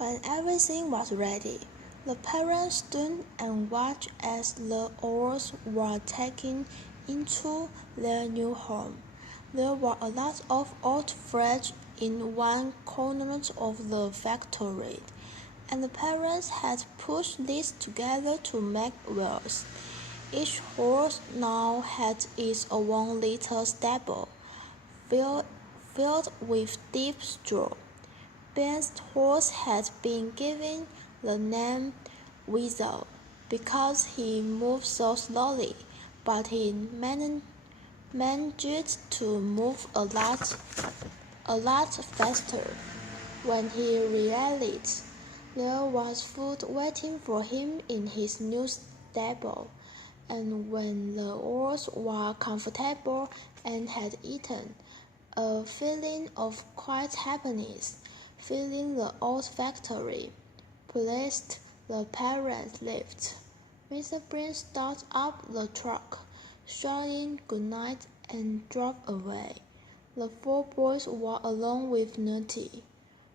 When everything was ready, the parents stood and watched as the owls were taken into their new home. There were a lot of old fridge in one corner of the factory, and the parents had pushed these together to make wheels. Each horse now had its own little stable, filled with deep straw. Ben's horse had been given the name Weasel because he moved so slowly, but he managed to move a lot faster. When he realized there was food waiting for him in his new stable, and when the horse were comfortable and had eaten, a feeling of quiet happiness filling the old factory. Pleased, the parents left. Mr. Breen started up the truck, shouting good night, and drove away. The four boys were alone with Nettie.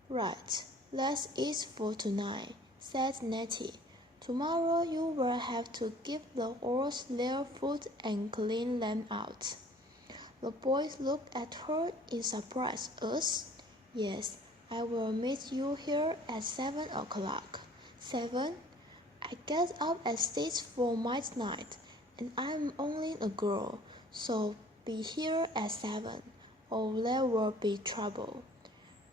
Right, let's eat for tonight, said Nettie. Tomorrow you will have to give the horses their food and clean them out. The boys looked at her in surprise. Us? Yes, I will meet you here at 7 o'clock. 7? I get up at 6 for my night, and I'm only a girl, so be here at 7, or there will be trouble.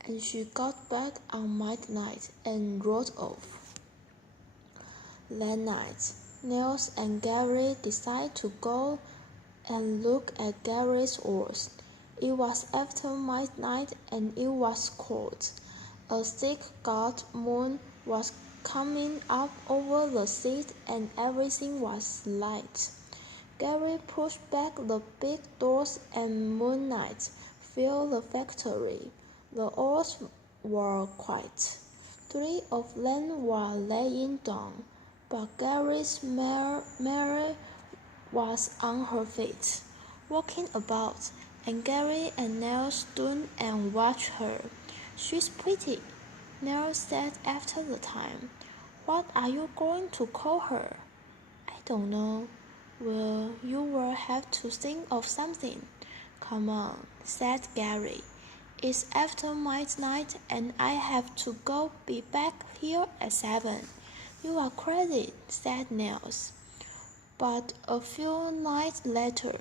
And she got back on midnight and rode off. That night, Nels and Gary decided to go and look at Gary's horse. It was after midnight and it was cold. A thick gold moon was coming up over the sea and everything was light. Gary pushed back the big doors and moonlight filled the factory. The oars were quiet. 3 of them were laying down, but Gary's mare was on her feet, walking about, and Gary and Nell stood and watched her. She's pretty, Nell said after the time. What are you going to call her? I don't know. Well, you will have to think of something. Come on, said Gary. It's after midnight and I have to be back here at 7. You are crazy, said Nels. But a few nights later,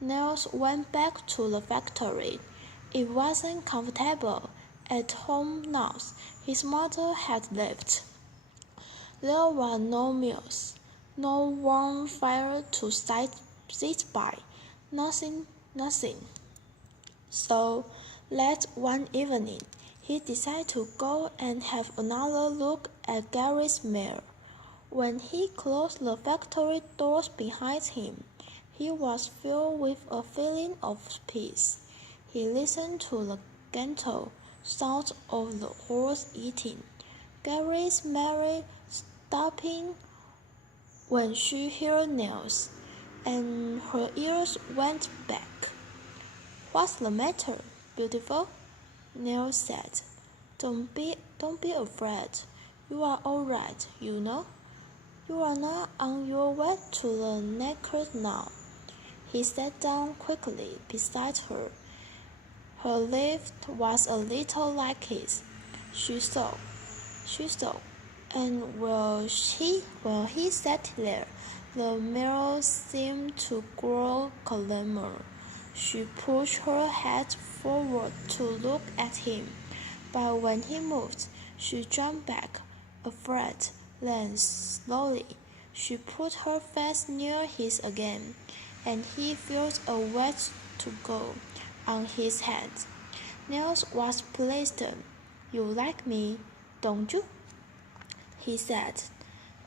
Nels went back to the factory. It wasn't comfortable at home now. His mother had left. There were no meals, no warm fire to sit by, nothing. So, late one evening, he decided to go and have another look at Gary's mare. When he closed the factory doors behind him, he was filled with a feeling of peace. He listened to the gentle sound of the horse eating, Gary's mare stopping when she heard Nels, and her ears went back. What's the matter, beautiful? Nels said. Don't be afraid. You are all right, you know. You are not on your way to the naked now. He sat down quickly beside her. Her lift was a little like his. She saw, and while he sat there, the mirror seemed to grow calmer. She pushed her head forward to look at him, but when he moved, she jumped back, afraid. Then, slowly, she put her face near his again, and he felt a weight to go on his head. Nels was pleased. You like me, don't you? He said,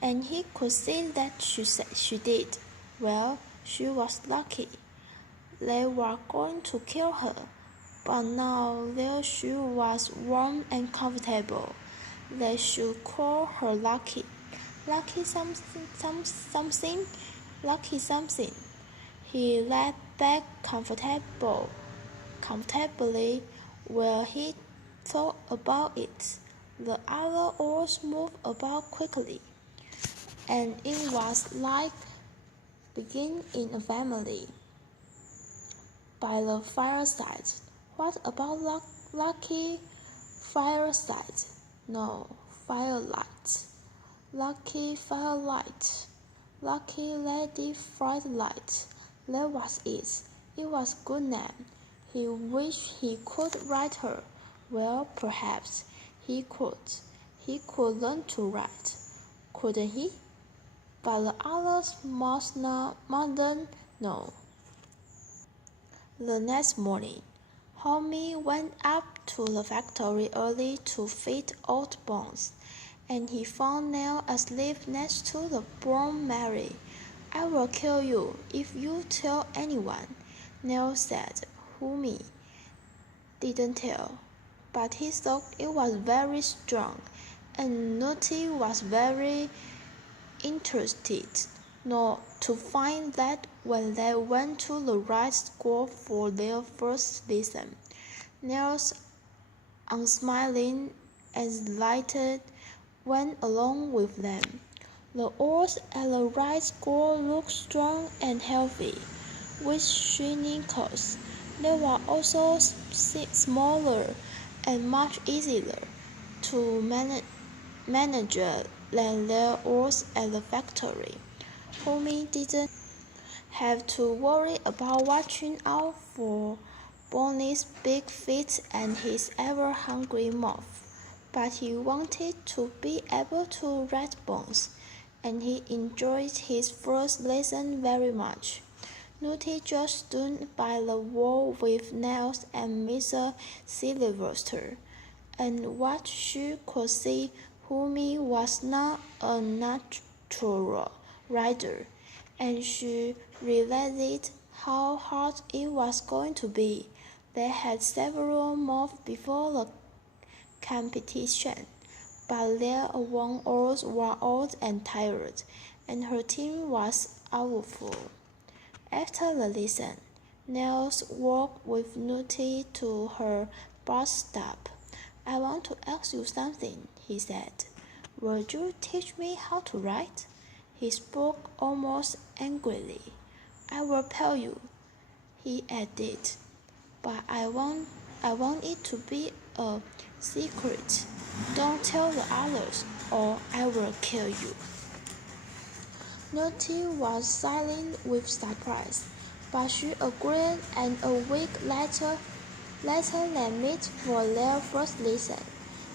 and he could see that she did. Well, she was lucky. They were going to kill her, but now there she was warm and comfortable. They should call her lucky. Lucky something. He lay back comfortably while he thought about it. The other oars moved about quickly, and it was like being in a family. By the fireside. What about lucky fireside? No, firelight. Lucky firelight. Lucky lady firelight. That was it. It was a good name. He wished he could write her. Well, perhaps he could. He could learn to write, couldn't he? But the others must not know. The next morning, Homie went up to the factory early to feed old Bones, and he found Nell asleep next to the brown Mary. "I will kill you if you tell anyone," Nell said. Homie didn't tell, but he thought it was very strong, and Nutty was very interested to find that when they went to the right school for their first lesson. Nels, unsmiling and delighted, went along with them. The oars at the right school looked strong and healthy, with shining cloths. They were also smaller and much easier to manage than their oars at the factory. Homie didn't have to worry about watching out for Bonnie's big feet and his ever-hungry mouth, but he wanted to be able to read Bones, and he enjoyed his first lesson very much. Nutty just stood by the wall with Nels and Mr. Sylvester, and what she could see, Homie was not a natural rider, and she realized how hard it was going to be. They had several months before the competition, but their own oars were old and tired, and her team was awful. After the lesson, Nels walked with Nutty to her bus stop. "I want to ask you something," he said. "Will you teach me how to write?" He spoke almost angrily. "I will tell you," he added, "but I want it to be a secret. Don't tell the others, or I will kill you." Nutty was silent with surprise, but she agreed, and a week later they met for their first lesson.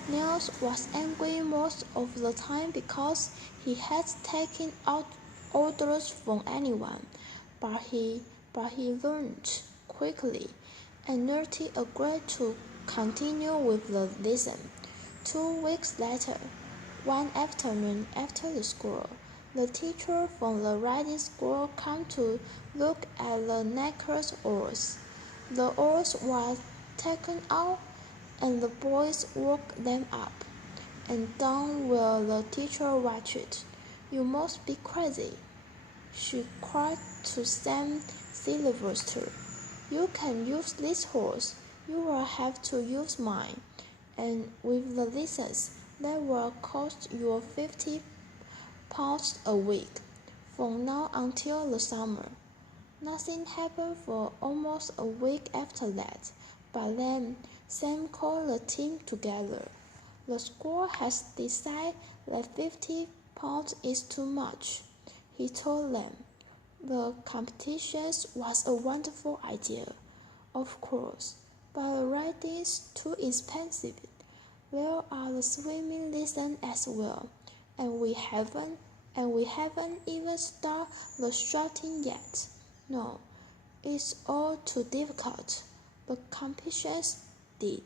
Nels was angry most of the time because he had taken out orders from anyone, but he learned quickly, and Nutty agreed to continue with the lesson. 2 weeks later, one afternoon after the school, the teacher from the riding school came to look at the naked oars. The oars were taken out, and the boys worked them up and down while the teacher watched. "You must be crazy," she cried to Sam Sylvester. "You can use this horse. You will have to use mine, and with the lessons, they will cost you £50 a week, from now until the summer." Nothing happened for almost a week after that, but then Sam called the team together. "The school has decided that £50 is too much," he told them. "The competition was a wonderful idea, of course, but the riding is too expensive. There are the swimming lessons as well, and we haven't even started the shooting yet. No, it's all too difficult." The competition did.